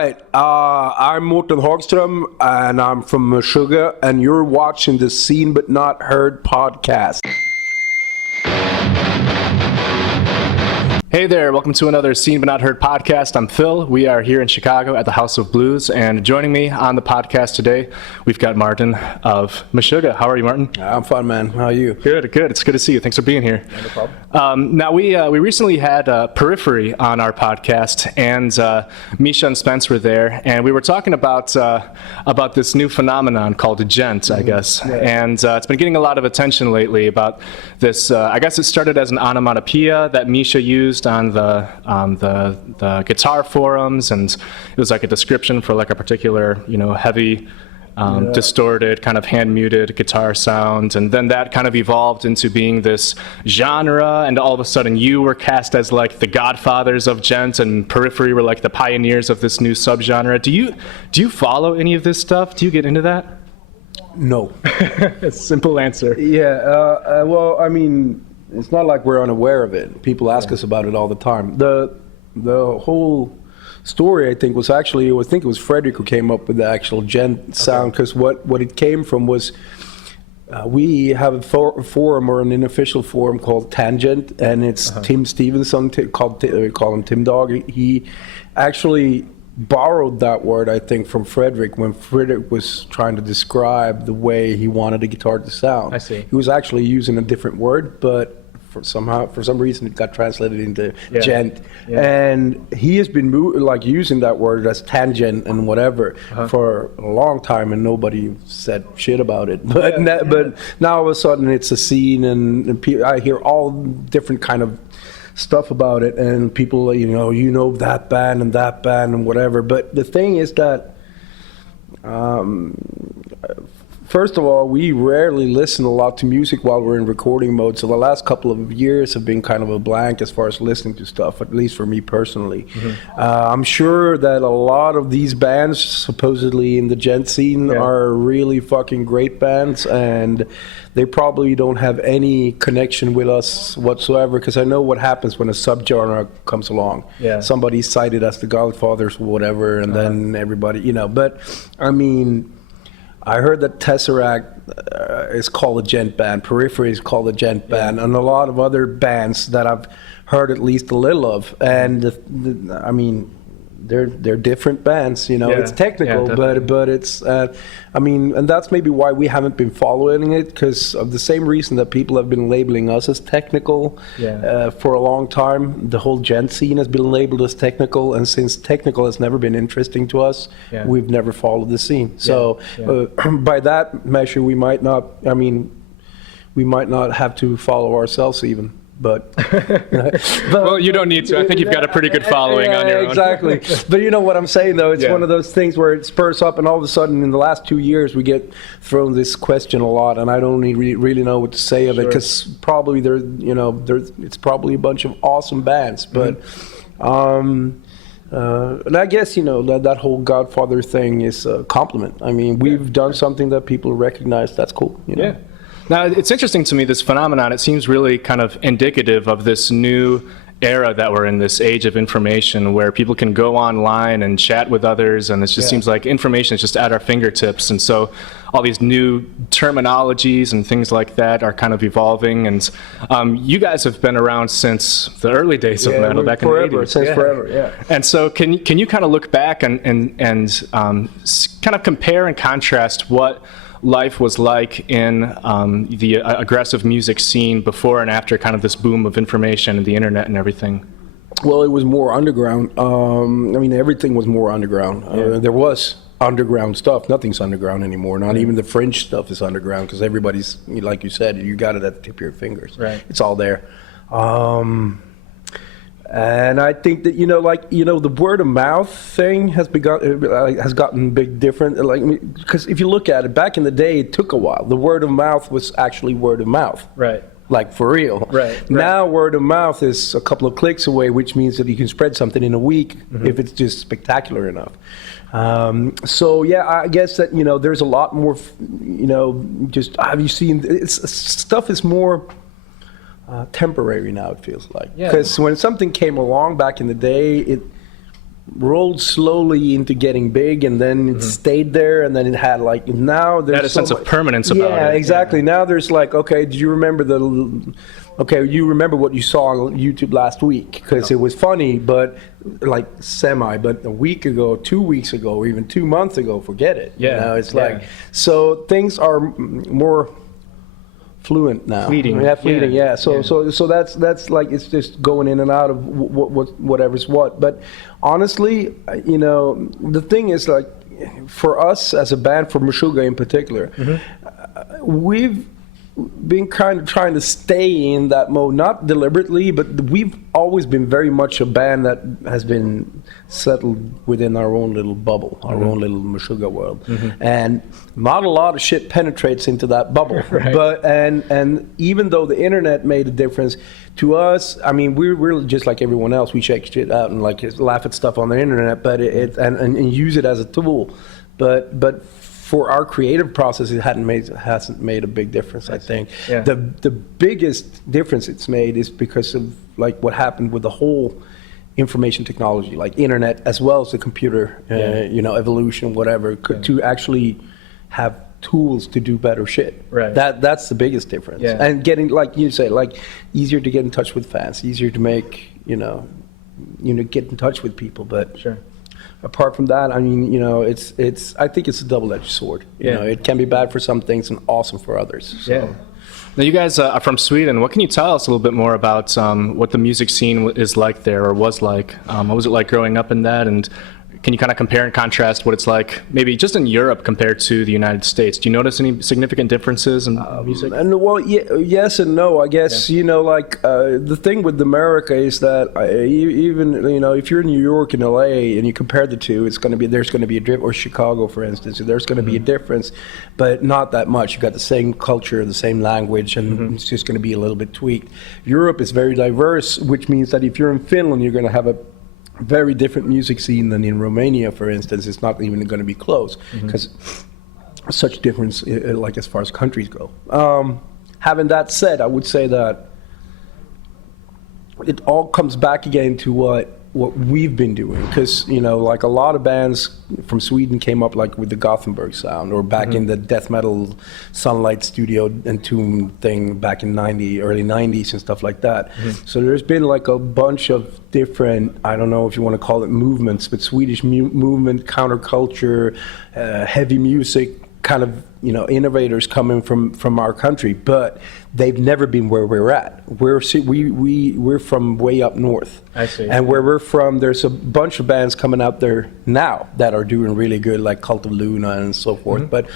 right. I'm Mårten and I'm from Meshuggah, and you're watching the Seen But Not Heard podcast. Hey there, welcome to another Seen But Not Heard podcast. I'm Phil. We are here in Chicago at the House of Blues, and joining me on the podcast today, we've got Mårten of Meshuggah. How are you, Mårten? I'm fine, man. How are you? Good. It's good to see you. Thanks for being here. No problem. Now, we recently had Periphery on our podcast, and Misha and Spence were there, and we were talking about this new phenomenon called Djent, I guess. Yeah. And it's been getting a lot of attention lately about this. I guess it started as an onomatopoeia that Misha used on the guitar forums, and it was like a description for like a particular, heavy, distorted, kind of hand-muted guitar sound, and then that kind of evolved into being this genre, and all of a sudden you were cast as like the godfathers of Djent, and Periphery were like the pioneers of this new subgenre. Do you follow any of this stuff? Do you get into that? No. Simple answer. Yeah, well, I mean, it's not like we're unaware of it. People ask us about it all the time. The whole story, I think, was actually, I think it was Frederick who came up with the actual Djent sound, because what it came from was we have a forum, or an unofficial forum called Tangent, and it's Tim Stevenson, we call him Tim Dog. He actually borrowed that word, I think, from Frederick when Frederick was trying to describe the way he wanted a guitar to sound. I see. He was actually using a different word, but for some reason it got translated into Djent. Yeah. And he has been using that word as tangent and whatever for a long time, and nobody said shit about it. But but now all of a sudden it's a scene, and I hear all different kind of stuff about it, and people, that band and whatever. But the thing is that first of all, we rarely listen a lot to music while we're in recording mode, so the last couple of years have been kind of a blank as far as listening to stuff, at least for me personally. I'm sure that a lot of these bands, supposedly in the Djent scene, are really fucking great bands, and they probably don't have any connection with us whatsoever, because I know what happens when a subgenre comes along. Somebody's cited as the Godfathers or whatever, and then everybody, but I mean, I heard that Tesseract is called a Djent band, Periphery is called a Djent band, and a lot of other bands that I've heard at least a little of. And I mean, they're different bands, It's technical, but it's and that's maybe why we haven't been following it, because of the same reason that people have been labeling us as technical for a long time. The whole Djent scene has been labeled as technical, and since technical has never been interesting to us, we've never followed the scene. So by that measure, we might not have to follow ourselves even. But well, you don't need to. I think you've got a pretty good following on your own. Exactly. But you know what I'm saying, though? It's one of those things where it spurs up, and all of a sudden, in the last 2 years, we get thrown this question a lot, and I don't really know what to say of it, because probably it's probably a bunch of awesome bands, but and I guess that whole Godfather thing is a compliment. I mean, we've done something that people recognize. That's cool. Yeah. Now, it's interesting to me, this phenomenon. It seems really kind of indicative of this new era that we're in, this age of information, where people can go online and chat with others, and it just seems like information is just at our fingertips. And so all these new terminologies and things like that are kind of evolving. And you guys have been around since the early days of metal, back in the 80s. Since forever. And so can you kind of look back and kind of compare and contrast what life was like in the aggressive music scene before and after kind of this boom of information and the internet and everything? Well, it was more underground. Everything was more underground. There was underground stuff. Nothing's underground anymore. Not even the fringe stuff is underground, because everybody's, like you said, you got it at the tip of your fingers. Right. It's all there. And I think that the word of mouth thing has gotten big different. Because if you look at it, back in the day, it took a while. The word of mouth was actually word of mouth. Right. Like for real. Right. Now word of mouth is a couple of clicks away, which means that you can spread something in a week if it's just spectacular enough. So I guess that there's a lot more. Just have you seen? Stuff is more temporary now, it feels like. Because when something came along back in the day, rolled slowly into getting big, and then it stayed there, and then it had like now there's Had a sense of permanence about it. Yeah, exactly. Now there's like, okay, do you remember you remember what you saw on YouTube last week because it was funny, but like but a week ago, 2 weeks ago, or even 2 months ago, forget it. Yeah, you know, it's like, so things are more fluent now. Fleeting. Yeah, fleeting. Yeah. So that's like, it's just going in and out of whatever's what. But honestly, you know, the thing is, like, for us as a band, for Meshuggah in particular, we've been kind of trying to stay in that mode, not deliberately, but we've always been very much a band that has been settled within our own little bubble, our own little Meshuggah world, and not a lot of shit penetrates into that bubble. Right. But and even though the internet made a difference to us, I mean, we're just like everyone else. We check shit out and like laugh at stuff on the internet, but and use it as a tool, but for our creative process, it hasn't made a big difference. I think the biggest difference it's made is because of like what happened with the whole information technology, like internet as well as the computer, you know, evolution, whatever, to actually have tools to do better shit. Right. That's the biggest difference. Yeah. And getting, like you say, like easier to get in touch with fans, easier to make, you know, get in touch with people, but. Sure. Apart from that, I mean, you know, it's. I think it's a double-edged sword. You know, it can be bad for some things and awesome for others. So. Yeah. Now, you guys are from Sweden. What can you tell us a little bit more about what the music scene is like there, or was like? What was it like growing up in that? And can you kind of compare and contrast what it's like, maybe just in Europe compared to the United States? Do you notice any significant differences in music? And well, yes and no. I guess you know, like the thing with America is that even you know, if you're in New York and LA and you compare the two, there's going to be a difference. Or Chicago, for instance, there's going to be a difference, but not that much. You've got the same culture, the same language, and it's just going to be a little bit tweaked. Europe is very diverse, which means that if you're in Finland, you're going to have a very different music scene than in Romania, for instance. It's not even going to be close because such difference, like as far as countries go. Having that said, I would say that it all comes back again to what we've been doing, because you know, like a lot of bands from Sweden came up like with the Gothenburg sound, or back in the death metal Sunlight Studio and Tomb thing back in early 90s and stuff like that. So there's been like a bunch of different, I don't know if you want to call it movements, but Swedish movement, counterculture, heavy music, kind of, you know, innovators coming from our country, but they've never been where we're at. We're from way up north. I see. And where we're from, there's a bunch of bands coming out there now that are doing really good, like Cult of Luna and so forth. But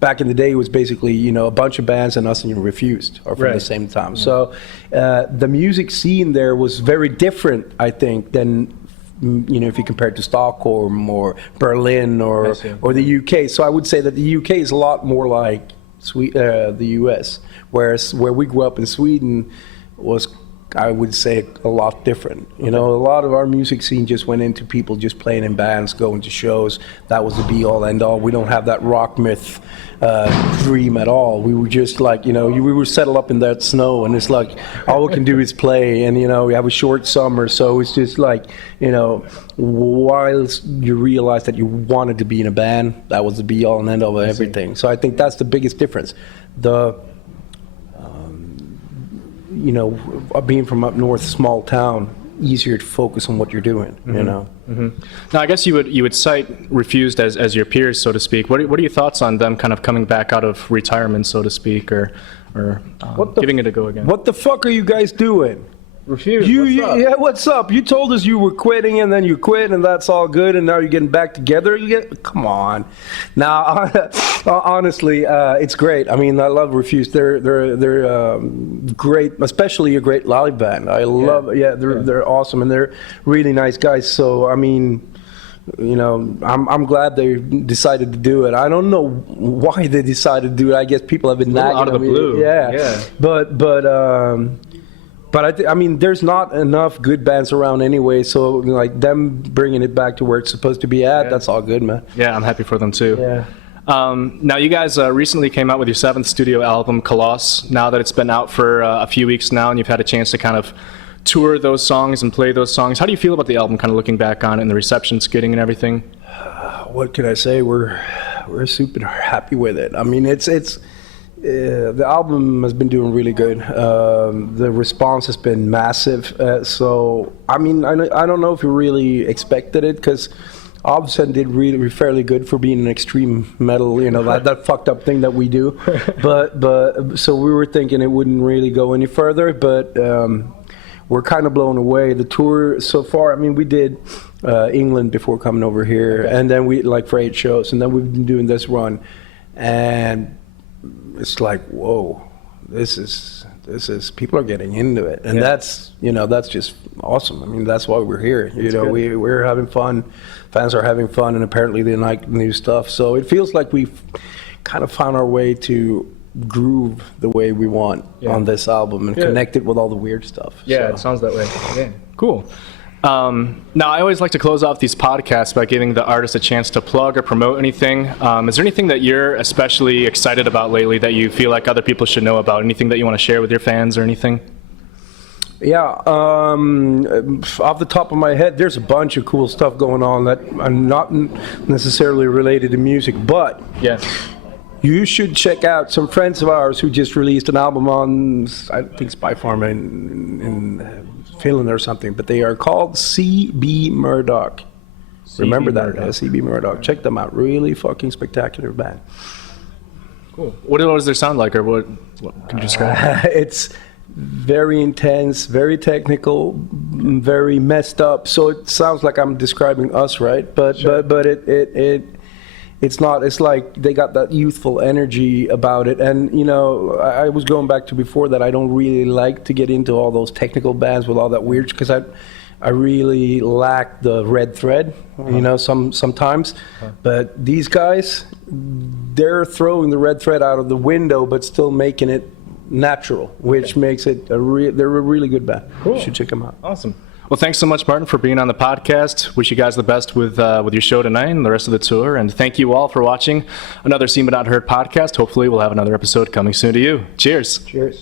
back in the day, it was basically, you know, a bunch of bands and us and you Refused are from the same time. So the music scene there was very different, I think, than, you know, if you compare it to Stockholm or Berlin or the UK. So I would say that the UK is a lot more like the US, whereas where we grew up in Sweden was, I would say, a lot different. You know, a lot of our music scene just went into people just playing in bands, going to shows. That was the be-all, end-all. We don't have that rock myth dream at all. We were just like, you know, we were settled up in that snow, and it's like, all we can do is play, and, you know, we have a short summer, so it's just like, you know, whilst you realize that you wanted to be in a band, that was the be-all and end-all of everything. So I think that's the biggest difference. You know, being from up north, small town, easier to focus on what you're doing, you know. Now, I guess you would cite Refused as your peers, so to speak. What are your thoughts on them kind of coming back out of retirement, so to speak, or giving it a go again? What the fuck are you guys doing? Refused. What's up? Yeah, what's up? You told us you were quitting, and then you quit, and that's all good, and now you're getting back together. Come on. Now, honestly, it's great. I mean, I love Refused. They're great, especially a great live band. I love. They're awesome, and they're really nice guys. So, I mean, you know, I'm glad they decided to do it. I don't know why they decided to do it. I guess people have been nagging out of the blue. Yeah. But I mean, there's not enough good bands around anyway, so like them bringing it back to where it's supposed to be at, that's all good, man. Yeah, I'm happy for them too. Yeah. Now, you guys recently came out with your 7th studio album, Colossus. Now that it's been out for a few weeks now, and you've had a chance to kind of tour those songs and play those songs. How do you feel about the album, kind of looking back on it and the reception it's getting and everything? What can I say? We're super happy with it. I mean, the album has been doing really good. The response has been massive. So, I mean, I don't know if we really expected it, because Obsen did really fairly good for being an extreme metal, you know, that fucked up thing that we do. But so we were thinking it wouldn't really go any further, but we're kind of blown away. The tour so far, I mean, we did England before coming over here, and then we, like, for 8 shows, and then we've been doing this run, and it's like, whoa, this is people are getting into it, and that's, you know, that's just awesome. I mean, that's why we're here. You know, we're having fun, fans are having fun, and apparently they like new stuff. So it feels like we've kind of found our way to groove the way we want on this album and connect it with all the weird stuff. Yeah, it sounds that way. Yeah, cool. Now, I always like to close off these podcasts by giving the artist a chance to plug or promote anything. Is there anything that you're especially excited about lately that you feel like other people should know about? Anything that you want to share with your fans or anything? Yeah, off the top of my head, there's a bunch of cool stuff going on that are not necessarily related to music, but you should check out some friends of ours who just released an album on, I think, Spy Pharma in Finland or something, but they are called CB Murdock. Remember that, CB Murdock. Check them out. Really fucking spectacular band. Cool. What does their sound like, or what can you describe? It's very intense, very technical, very messed up. So it sounds like I'm describing us, right? But it's not. It's like they got that youthful energy about it. And, you know, I was going back to before that I don't really like to get into all those technical bands with all that weird, because I really lack the red thread, you know, sometimes. But these guys, they're throwing the red thread out of the window, but still making it natural, which makes it they're a really good band. Cool. You should check them out. Awesome. Well, thanks so much, Mårten, for being on the podcast. Wish you guys the best with your show tonight and the rest of the tour. And thank you all for watching another Seen But Not Heard podcast. Hopefully we'll have another episode coming soon to you. Cheers. Cheers.